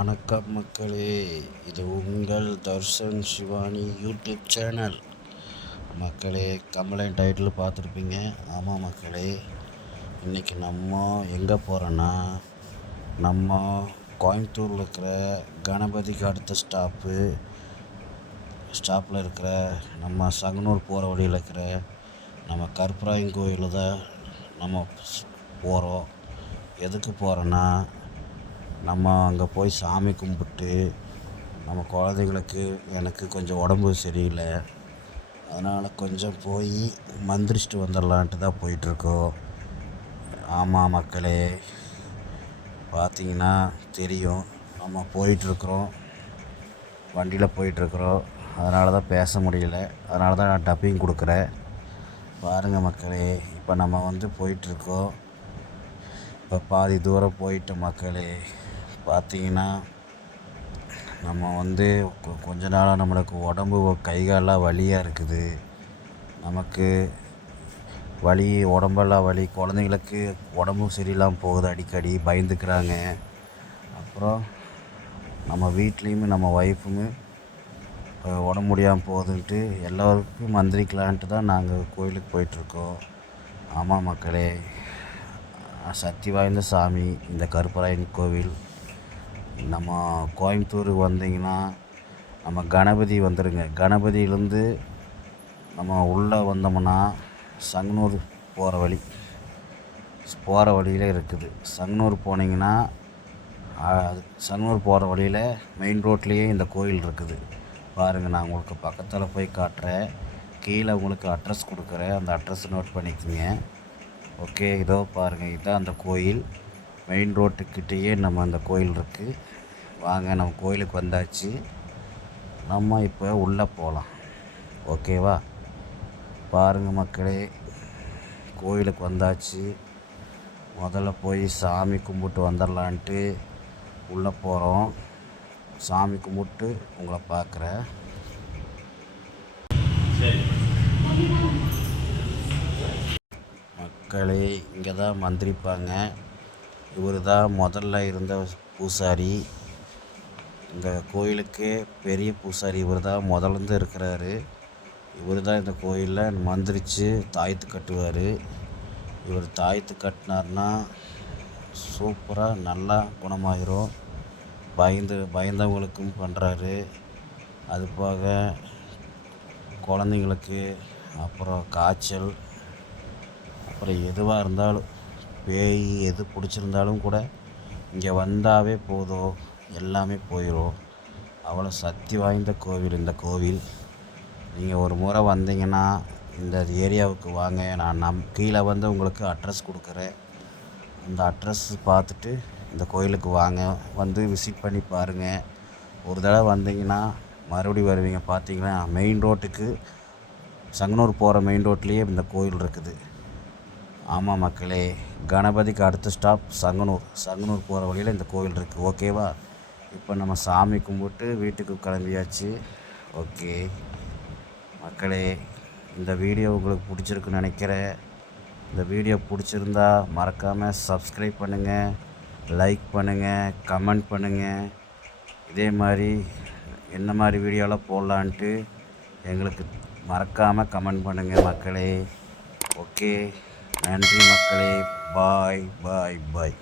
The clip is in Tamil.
வணக்கம் மக்களே. இது உங்கள் தர்ஷன் சிவானி யூடியூப் சேனல். மக்களே கம்ப்ளைண்ட் டைட்டில் பார்த்துருப்பீங்க. ஆமாம் மக்களே இன்றைக்கி நம்ம எங்கே போகிறோன்னா நம்ம கோயம்புத்தூரில் இருக்கிற கணபதிக்கு அடுத்த ஸ்டாப்பு ஸ்டாப்பில் இருக்கிற நம்ம சங்கனூர் போகிற வழியில் இருக்கிற நம்ம கருப்பராயன் கோயிலில் தான் நம்ம போகிறோம் எதுக்கு போகிறோன்னா நம்ம அங்கே போய் சாமி கும்பிட்டு நம்ம குழந்தைங்களுக்கு எனக்கு கொஞ்சம் உடம்பு சரியில்லை. அதனால் கொஞ்சம் போய் மந்திரிச்சிட்டு வந்துடலான்ட்டு தான் போயிட்டுருக்கோம். ஆமாம் மக்களே பார்த்தீங்கன்னா தெரியும். நம்ம போயிட்டுருக்குறோம். வண்டியில் போயிட்டுருக்குறோம். அதனால தான் பேச முடியல. அதனால தான் நான் டப்பிங் கொடுக்குறேன். பாருங்கள் மக்களே இப்போ நம்ம வந்து போயிட்டுருக்கோம். இப்போ பாதி தூரம் போயிட்டு மக்களே. பார்த்தீங்கன்னா நம்ம வந்து கொ கொஞ்ச நாளாக நம்மளுக்கு உடம்பு கை காலெலாம் வலியாக இருக்குது. நமக்கு வலி உடம்பெல்லாம் வலி குழந்தைங்களுக்கு உடம்பும் சரியில்லாமல் போகுது அடிக்கடி பயந்துக்கிறாங்க. அப்புறம் நம்ம வீட்லேயுமே நம்ம ஒய்ஃபுமே உடம்பு முடியாமல் போகுதுன்ட்டு எல்லோருக்கும் மந்திரிக்கலான்ட்டு தான் நாங்கள் கோயிலுக்கு போயிட்டுருக்கோம். ஆமாம் மக்களே சக்தி வாய்ந்த சாமி இந்த கருப்பராயன் கோவில் நம்ம கோயம்புத்தூருக்கு வந்தீங்கன்னா நம்ம கணபதி வந்துடுங்க கணபதியிலேருந்து நம்ம உள்ளே வந்தோம்னா சங்கனூர் போகிற வழி போகிற வழியில் இருக்குது. சங்கனூர் போனீங்கன்னா சங்கனூர் போகிற வழியில் மெயின் ரோட்லேயே இந்த கோயில் இருக்குது. பாருங்கள் நான் உங்களுக்கு பக்கத்தில் போய் காட்டுறேன். கீழே உங்களுக்கு அட்ரஸ் கொடுக்குறேன். அந்த அட்ரஸ் நோட் பண்ணிக்கோங்க. ஓகே இதோ பாருங்கள் இதுதான் அந்த கோயில். மெயின் ரோட்டுக்கிட்டேயே நம்ம அந்த கோயில் இருக்குது வாங்க நம்ம கோயிலுக்கு வந்தாச்சு. நம்ம இப்போ உள்ளே போகலாம். ஓகேவா? பாருங்கள் மக்களே கோயிலுக்கு வந்தாச்சு. முதல்ல போய் சாமி கும்பிட்டு வந்துடலான்ட்டு உள்ளே போகிறோம். சாமி கும்பிட்டு உங்களை பார்க்குறேன். மக்களே இங்கே தான் மந்திரிப்பாங்க இவர் தான் முதல்ல இருந்த பூசாரி. இந்த கோயிலுக்கு பெரிய பூசாரி இவர் தான் முதலேருந்து இருக்கிறாரு. இவர் தான் இந்த கோயிலில் மந்திரிச்சு தாயத்து கட்டுவார். இவர் தாயத்து கட்டினார்னா சூப்பராக நல்லா குணமாயிரும். பயந்து பயந்தவங்களுக்கும் பண்ணுறாரு அது போக குழந்தைங்களுக்கு அப்புறம் காய்ச்சல் அப்புறம் எதுவாக இருந்தாலும் பேய் எது பிடிச்சிருந்தாலும் கூட இங்கே வந்தாவே போதும். எல்லாமே போயிடும் அவ்வளோ சக்தி வாய்ந்த கோவில் இந்த கோவில். நீங்கள் ஒரு முறை வந்தீங்கன்னா இந்த ஏரியாவுக்கு வாங்க. நான் நம் கீழே வந்து உங்களுக்கு அட்ரஸ் கொடுக்குறேன். அந்த அட்ரஸ் பார்த்துட்டு இந்த கோயிலுக்கு வாங்க. வந்து விசிட் பண்ணி பாருங்கள் ஒரு தடவை வந்தீங்கன்னா மறுபடி வருவீங்க. பார்த்தீங்கன்னா மெயின் ரோட்டுக்கு சங்கனூர் போகிற மெயின் ரோட்லேயே இந்த கோயில் இருக்குது. ஆமாம் மக்களே. கணபதிக்கு அடுத்த ஸ்டாப் சங்கனூர். சங்கனூர் போகிற வழியில் இந்த கோவில் இருக்குது ஓகேவா இப்போ நம்ம சாமி கும்பிட்டு வீட்டுக்கு கிளம்பியாச்சு. ஓகே. மக்களே இந்த வீடியோ உங்களுக்கு பிடிச்சிருக்குன்னு நினைக்கிறேன். இந்த வீடியோ பிடிச்சிருந்தா மறக்காமல் சப்ஸ்கிரைப் பண்ணுங்கள் லைக் பண்ணுங்கள் கமெண்ட் பண்ணுங்கள் இதே மாதிரி என்ன மாதிரி வீடியோலாம் போடலான்ட்டு எங்களுக்கு மறக்காமல் கமெண்ட் பண்ணுங்கள் மக்களே. ஓகே. நன்றி மக்களே. பாய் பாய் பாய்